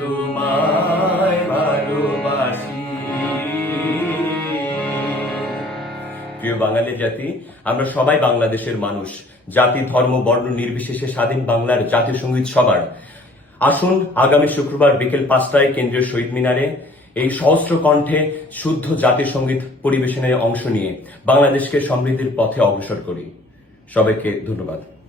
তোমায় ভালোবাসি। প্রিয় বাঙালি জাতি, আমরা সবাই বাংলাদেশের মানুষ। জাতি, ধর্ম, বর্ণ নির্বিশেষে স্বাধীন বাংলার জাতীয় সংগীত সবার আসুন আগামী শুক্রবার বিকেল পাঁচটায় কেন্দ্রীয় শহীদ মিনারে এই সহস্র কণ্ঠে শুদ্ধ জাতীয় সংগীত পরিবেশনায় অংশ নিয়ে বাংলাদেশকে সমৃদ্ধির পথে অগ্রসর করি। সবাইকে ধন্যবাদ।